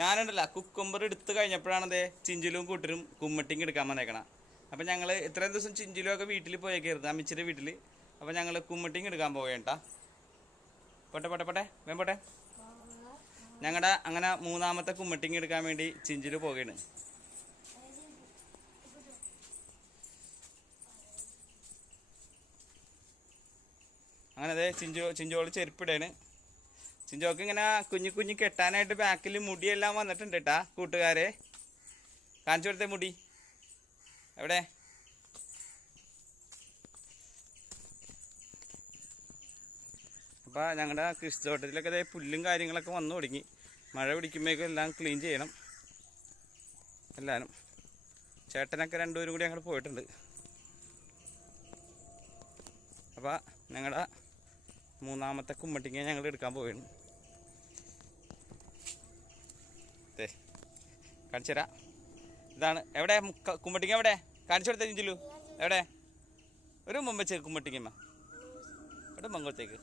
ഞാനുണ്ടല്ല cucumber എടുത്ത് കഴിഞ്ഞപ്പോഴാണ് അതേ ചിഞ്ചിലും കൂട്ടരും കുമ്മട്ടിങ് എടുക്കാൻ വന്നേക്കണം. അപ്പം ഞങ്ങൾ ഇത്രയും ദിവസം ചിഞ്ചിലും ഒക്കെ വീട്ടിൽ പോയേക്കായിരുന്നു, അമ്മിച്ചിയുടെ വീട്ടിൽ. അപ്പം ഞങ്ങൾ കുമ്മട്ടിങ് എടുക്കാൻ പോകേട്ടാ. പോട്ടെ പോട്ടെ പോട്ടെ വേം പോട്ടെ. ഞങ്ങളുടെ അങ്ങനെ മൂന്നാമത്തെ കുമ്മട്ടിങ് എടുക്കാൻ വേണ്ടി ചിഞ്ചില് പോവുകയാണ്. അങ്ങനെ അതെ ചിഞ്ചോള് ചെരുപ്പിടേണ്. ചിഞ്ചോക്ക് ഇങ്ങനെ കുഞ്ഞു കുഞ്ഞു കെട്ടാനായിട്ട് ബാക്കിൽ മുടിയെല്ലാം വന്നിട്ടുണ്ട് കേട്ടാ കൂട്ടുകാരെ. കാണിച്ചു കൊടുത്തേ മുടി എവിടെ? അപ്പോൾ ഞങ്ങളുടെ കൃഷിത്തോട്ടത്തിലൊക്കെ അതേ പുല്ലും കാര്യങ്ങളൊക്കെ വന്നു തുടങ്ങി. മഴ പിടിക്കുമ്പോഴേക്കും എല്ലാം ക്ലീൻ ചെയ്യണം എല്ലാവരും. ചേട്ടനൊക്കെ രണ്ടുപേരും കൂടി അങ്ങോട്ട് പോയിട്ടുണ്ട്. അപ്പോൾ ഞങ്ങളുടെ മൂന്നാമത്തെ കുമ്മട്ടിങ്ങ ഞങ്ങൾ എടുക്കാൻ പോവുകയാണ്. കാണിച്ചു തരാം. ഇതാണ് എവിടെ കുമ്മട്ടിങ്ങ എവിടെ? കാണിച്ചു കൊടുത്തേ ചിഞ്ചിലു എവിടെ? ഒരു മുമ്പ് വെച്ചേക്ക് കുമ്മട്ടിങ്ങമ്മ ഇവിടെ മങ്ങോട്ടേക്ക്.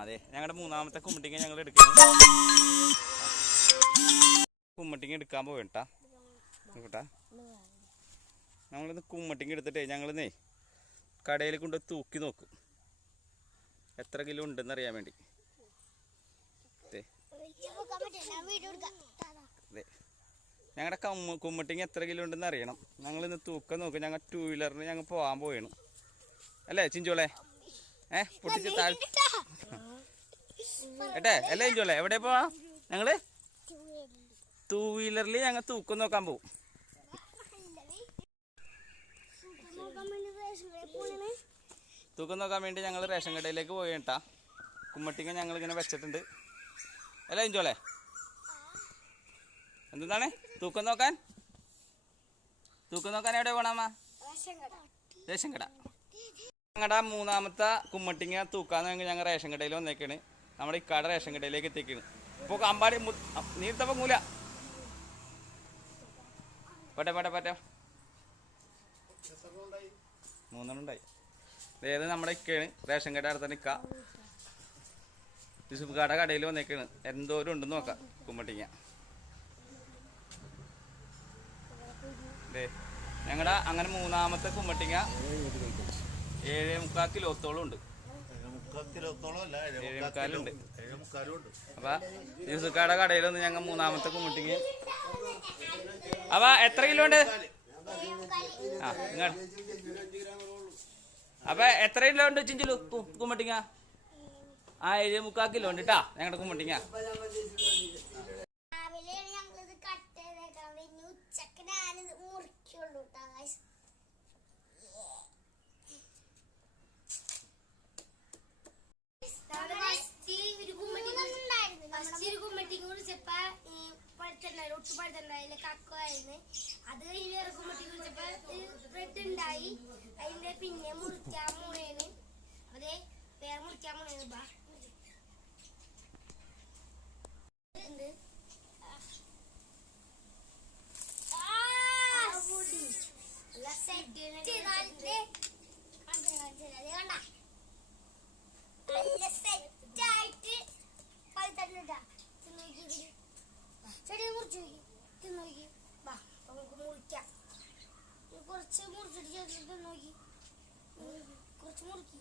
അതെ ഞങ്ങളുടെ മൂന്നാമത്തെ കുമ്മട്ടിങ്ങ ഞങ്ങൾ എടുക്കുന്നത്. കുമ്മട്ടിങ്ങ എടുക്കാൻ പോകട്ടാ നോക്കട്ടാ. ഞങ്ങളിന്ന് കുമ്മട്ടിങ്ങ എടുത്തിട്ടേ ഞങ്ങളിന്നേ കടയിൽ കൊണ്ട് തൂക്കി നോക്കും എത്ര കിലോ ഉണ്ടെന്ന് അറിയാൻ വേണ്ടി. അതെ ഞങ്ങളുടെ കുമ്മട്ടിങ്ങ എത്ര കിലോ ഉണ്ടെന്ന് അറിയണം. ഞങ്ങളിന്ന് തൂക്കം നോക്കും. ഞങ്ങൾ 2 വീലറിന് ഞങ്ങൾ പോകാൻ പോവുകയാണ് അല്ലേ ചിഞ്ചോളെ? പൊട്ടിച്ച് താഴെ ഏട്ടേ അല്ലേ ചിഞ്ചോളെ? എവിടെ പോവാ? ഞങ്ങള് 2 വീലറിൽ ഞങ്ങൾ തൂക്കം നോക്കാൻ പോവും. തൂക്കം നോക്കാൻ വേണ്ടി ഞങ്ങൾ റേഷൻ കടയിലേക്ക് പോയി കേട്ടാ. കുമ്മട്ടിങ്ങ ഞങ്ങളിങ്ങനെ വെച്ചിട്ടുണ്ട് അല്ലേ ചിഞ്ചോളെ? എന്താണ് തൂക്കം നോക്കാൻ? എവിടെ പോണമ്മ? റേഷൻ കട. ഞങ്ങളുടെ മൂന്നാമത്തെ കുമ്മട്ടിങ്ങ തൂക്കാന്ന് ഞങ്ങൾ റേഷൻ കടയിൽ വന്നേക്കാണ്. നമ്മുടെ ഇക്കാട് റേഷൻ കടയിലേക്ക് എത്തിക്കാണ്. ഇപ്പോൾ അമ്പാടി നീർത്തപ്പം മൂല പോട്ടെ പോട്ടെ പോട്ടെ 3 ഉണ്ടായി. ഏത് നമ്മുടെ ഇക്കയാണ് റേഷൻ കട അടുത്ത നിൽക്ക. യൂസുഫ് കാട കടയിൽ വന്നേക്കാണ്. എന്തോരം ഉണ്ടെന്ന് നോക്കാം കുമ്മട്ടിങ്ങ. ഞങ്ങളുടെ അങ്ങനെ മൂന്നാമത്തെ കുമ്മട്ടിങ്ങ 7.25 കിലോത്തോളം ഉണ്ട്. 7.25 ഉണ്ട്. അപ്പൊ യൂസുഫ് കടയിൽ വന്ന് ഞങ്ങൾ മൂന്നാമത്തെ കുമ്മട്ടിങ്ങ. അപ്പൊ എത്ര കിലോ ഉണ്ട്? അപ്പൊ എത്ര കിലോ ഉണ്ട് ചിഞ്ചിലു കുമ്മട്ടിങ്ങ? 7.25 കിലോ ഉണ്ട് കേട്ടാ ഞങ്ങളുടെ കുമ്മട്ടിങ്ങ. ഒട്ടുപഴുത്തുണ്ടായില്ല കക്കുമായിരുന്നു. അത് കഴിഞ്ഞ് വേറെ കുമ്മട്ടി കുടിച്ചപ്പോ ബ്രെഡ് ഉണ്ടായി. അതിന്റെ പിന്നെ മുറിക്കാൻ മുണേന് അതെ വേറെ മുറിക്കാൻ മുണേന് ബാ ചെടി മുറിച്ചു നോക്കി വാ നമുക്ക് മുറിക്കാം. കുറച്ച് മുറിച്ചിട്ട് നോക്കി കുറച്ച് മുറുക്കി